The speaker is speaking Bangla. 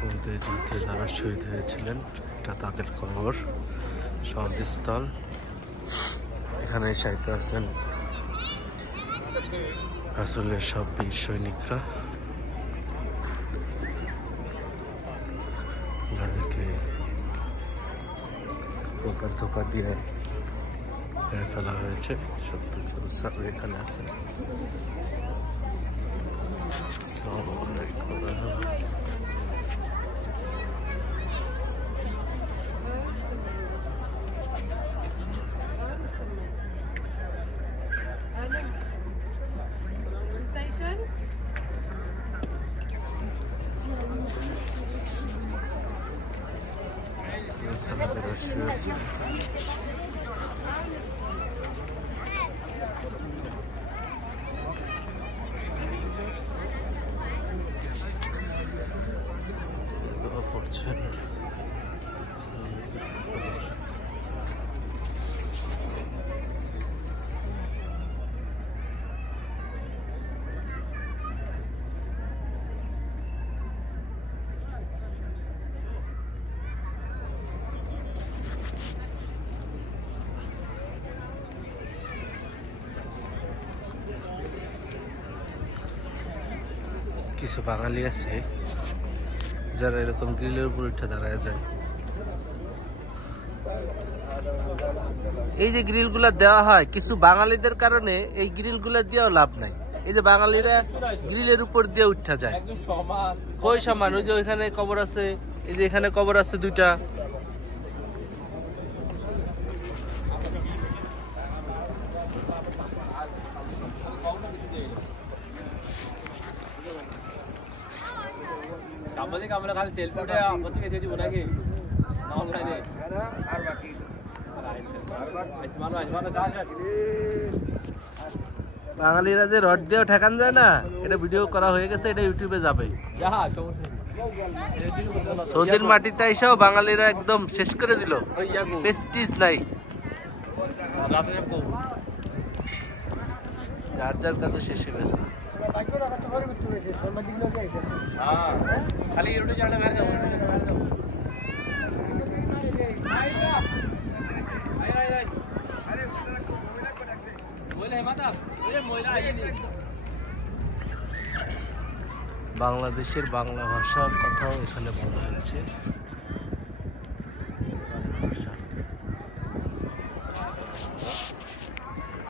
বলতে যুদ্ধে যারা শহীদ হয়েছিলেন এটা তাদের কবর সমাধিস্থল। এখানে সাহিত্য আছেন রাসূলের সব বীর সৈনিকরা, যাদেরকে প্রকার ধোকা দিয়ে মেরে ফেলা হয়েছে। সত্যজিৎ স্যার এখানে আছেন। আসসালামু আলাইকুম। পড়ছেন কিছু বাঙালি আছে যারা এরকম গ্রিলের উপর উঠে দাঁড়ায় যায়। এই যে গ্রিল গুলা দেওয়া হয় কিছু বাঙালিদের কারণে এই গ্রিল গুলা দিয়েও লাভ নাই। এই যে বাঙালিরা গ্রিলের উপর দিয়ে উঠা যায়, কই সমান? ওই যে ওইখানে কবর আছে, এই যে এখানে কবর আছে দুইটা। বাঙালিরা যে রড দিয়েও ঠেকান যায় না, এটা ভিডিও করা হয়ে গেছে, এটা ইউটিউবে যাবে। সৌদির মাটিতে এসেও বাঙালিরা একদম শেষ করে দিল, প্রেস্টিজ নাই। যার যার কাছে শেষ হয়ে গেছে। বাংলাদেশের বাংলা ভাষার কথাও এখানে বলা হয়েছে।